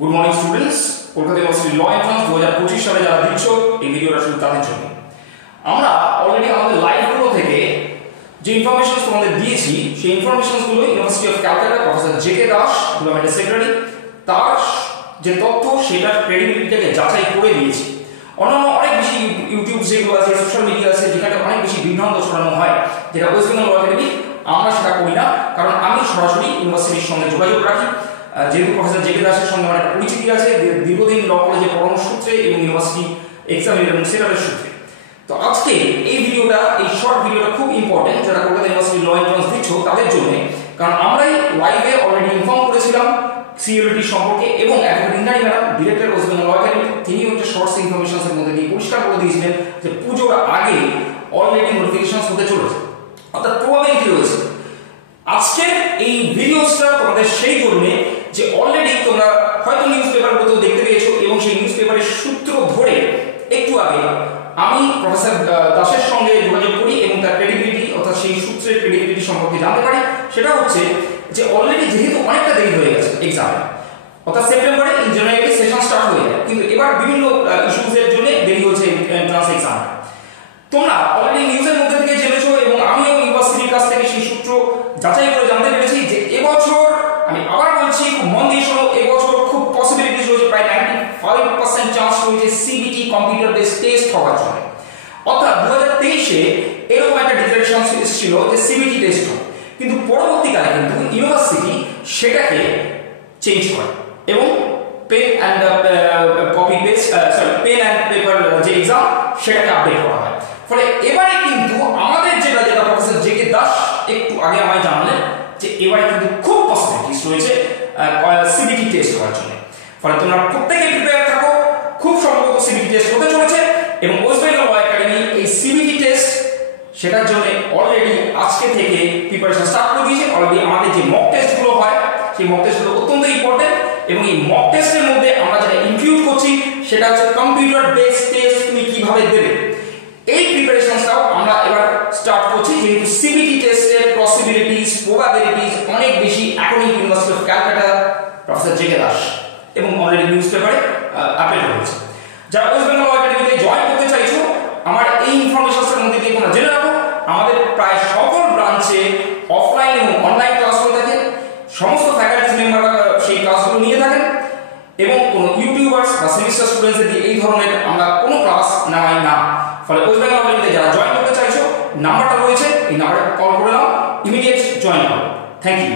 Good morning students, Kolkata university law entrance 2025 সালে যারা দিচ্ছ এই ভিডিওটা শুধু তাদের জন্য। আমরা অলরেডি আমাদের লাইভগুলো থেকে যে ইনফরমেশন তোমাদের দিয়েছি সেই ইনফরমেশনগুলো University of Calcutta professor J K Das গভর্নমেন্টের সেক্রেটারি তার যে তথ্য সেটার ক্রেডিবিলিটিটাকে যাচাই করে দিয়েছি। অন্যান্য অনেক বেশি ইউটিউব যেগুলো আছে, সোশ্যাল মিডিয়া আছে, যেখানে অনেক বেশি বিভ্রান্ত ছড়ানো হয়, যেটা ওয়েস্ট বেঙ্গল ল একাডেমি, আমরা সেটা করি না। কারণ আমি সরাসরি ইউনিভার্সিটির সঙ্গে যোগাযোগ রাখি, যেহেতু প্রফেসর জে.কে দাসের সঙ্গে অনেক পরিচিতি আছে দীর্ঘদিন ল কলেজে পড়ানোর সূত্রে এবং ইউনিভার্সিটি এক্সামিনার এবং সেটারের সূত্রে। তো আজকে এই ভিডিওটা, এই শর্ট ভিডিওটা খুব ইম্পর্টেন্ট যারা কলকাতা ইউনিভার্সিটি ল এন্ট্রান্স দিচ্ছ তাদের জন্য। কারণ আমরাই লাইভে অলরেডি ইনফর্ম করেছিলাম সিইউলিটি সম্পর্কে এবং advocate Indrani madam, director West Bengal law academy, তিনি হচ্ছে শর্টস ইনফরমেশনের মধ্যে দিয়ে পরিষ্কার করে দিয়েছিলেন যে পুজোর আগে অলরেডি নোটিফিকেশন হতে চলেছে, অর্থাৎ প্রবাবিলিটি রয়েছে। আজকের এই ভিডিওসটা তোমাদের সেই জন্য যে অলরেডি তোমরা হয়তো নিউজ পেপারগুলো দেখতে পেয়েছো এবং সেই নিউজ পেপারের সূত্র ধরে একটু আগে আমি প্রফেসর দাসের সঙ্গে যোগাযোগ করি এবং তার ক্রেডিবিলিটি অর্থাৎ সেই সূত্রের ক্রেডিবিলিটি সম্পর্কে জানতে পারি। সেটা হচ্ছে যে অলরেডি যেহেতু অনেকটা দেরি হয়ে গেছে এক্সামে, অর্থাৎ সেপ্টেম্বরে ইন জানুয়ারি সেশন স্টার্ট হয়ে যায়, কিন্তু এবার বিভিন্ন ইস্যুজের জন্য দেরি হচ্ছে এন্ট্রান্স এক্সাম। তোমরা অলরেডি নিউজের মধ্যে থেকে জেনেছো এবং আমিও ইউনিভার্সিটির কাছ থেকে সেই সূত্র যাচাই করে জানতে পেরেছি যে এবছর, আমি আবার বলছি খুব মন দিয়ে শোনো, এবছর খুব পসিবিলিটিস রয়েছে, প্রায় 95% চান্স রয়েছে সিবিটি কম্পিউটার বেসড টেস্ট হওয়ার জন্য। অর্থাৎ 2023-এ এরকম একটা ডিক্লারেশন ছিল যে সিবিটি টেস্ট হবে, কিন্তু পরবর্তীকালে কিন্তু ইউনিভার্সিটি সেটাকে চেঞ্জ করে এবং pen and copy paste pen and paper যে এক্সাম সেটাকে আপডেট করা হয়। ফলে এবারে কিন্তু আমাদের যেটা প্রফেসর জে.কে দাস একটু আগে আমায় জানালেন যে এবারে কিন্তু খুব পসিবিলিটিস রয়েছে সিবিটি টেস্ট হওয়ার জন্য। ফলে তোমরা প্রত্যেকে প্রিপেয়ার থাকো, খুব সম্ভবত সিবিটি টেস্ট হতে চলেছে এবং ওয়েস্ট বেঙ্গল ল একাডেমি এই সিবিটি টেস্ট সেটার জন্য অলরেডি আজকে থেকে প্রিপারেশন স্টার্ট করে দিয়েছে। অলরেডি আমাদের যে মক টেস্টগুলো হয় সেই মক টেস্টগুলো অত্যন্ত ইম্পর্টেন্ট এবং এই মক টেস্টের মধ্যে আমরা যেটা ইনক্লুড করছি সেটা হচ্ছে কম্পিউটার বেসড টেস্ট তুমি কিভাবে দেবে, এই প্রিপারেশনটাও আমরা এবার স্টার্ট করছি। যেহেতু সিবিটি টেস্টের পসিবিলিটিস, প্রবাবিলিটিস অনেক বেশি এখনই University of Calcutta professor J K Das এবং অলরেডি নিউজ পেপারে আপডেট হয়েছে। যারা ওয়েস্ট বেঙ্গল ল একাডেমিতে জয়েন করতে চাইছো, আমার এই ইনফরমেশনের মধ্যে দিয়ে তোমরা জেনে রাখো আমাদের প্রায় সকল ব্রাঞ্চে অফলাইন এবং অনলাইন ক্লাস হয়ে থাকে। সমস্ত ফ্যাকাল্টি মেম্বাররা সেই ক্লাসগুলো নিয়ে থাকেন এবং কোনো ইউটিউবার্স বা সেমিস্টার স্টুডেন্টসদের দিয়ে এই ধরনের আমরা কোনো ক্লাস নেওয়াই না। ফলে ওয়েস্ট বেঙ্গল ল একাডেমিতে যারা জয়েন করতে চাইছো, নাম্বারটা রয়েছে, এই নাম্বারে কল করে নাও, ইমিডিয়েট জয়েন করো। Thank you.